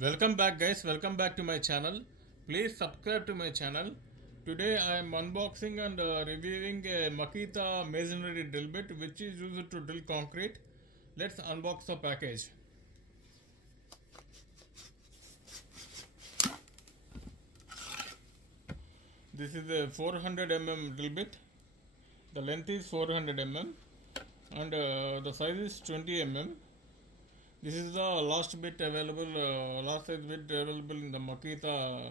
Welcome back guys, welcome back to my channel. Please subscribe to my channel. Today I am unboxing and reviewing a Makita masonry drill bit which is used to drill concrete. Let's unbox the package. This is a 400 drill bit. The length is 400 and the size is 20 This is the last size bit available in the Makita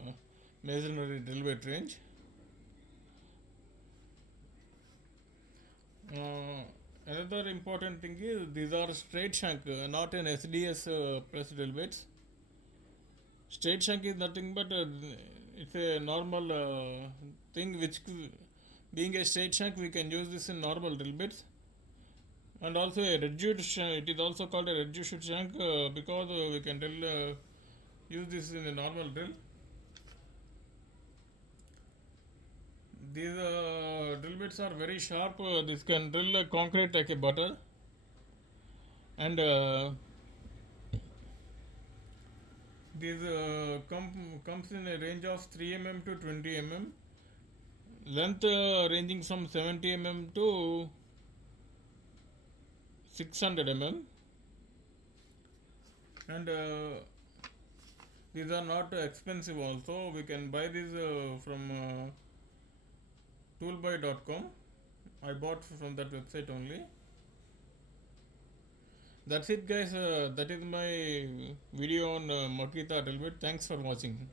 masonry drill bit range. Another important thing is these are straight shank, not an SDS press drill bits. Straight shank is nothing but it's a normal thing which, being a straight shank, we can use this in normal drill bits. And also a reduced shank, it is also called a reduced shank because we can use this in a normal drill. These drill bits are very sharp. This can drill concrete like a butter. And these comes in a range of 3 to 20 length ranging from 70 to 600 and these are not expensive also. We can buy these from toolbuy.com. I bought from that website only. That's it guys, that is my video on Makita drill bit. Thanks for watching.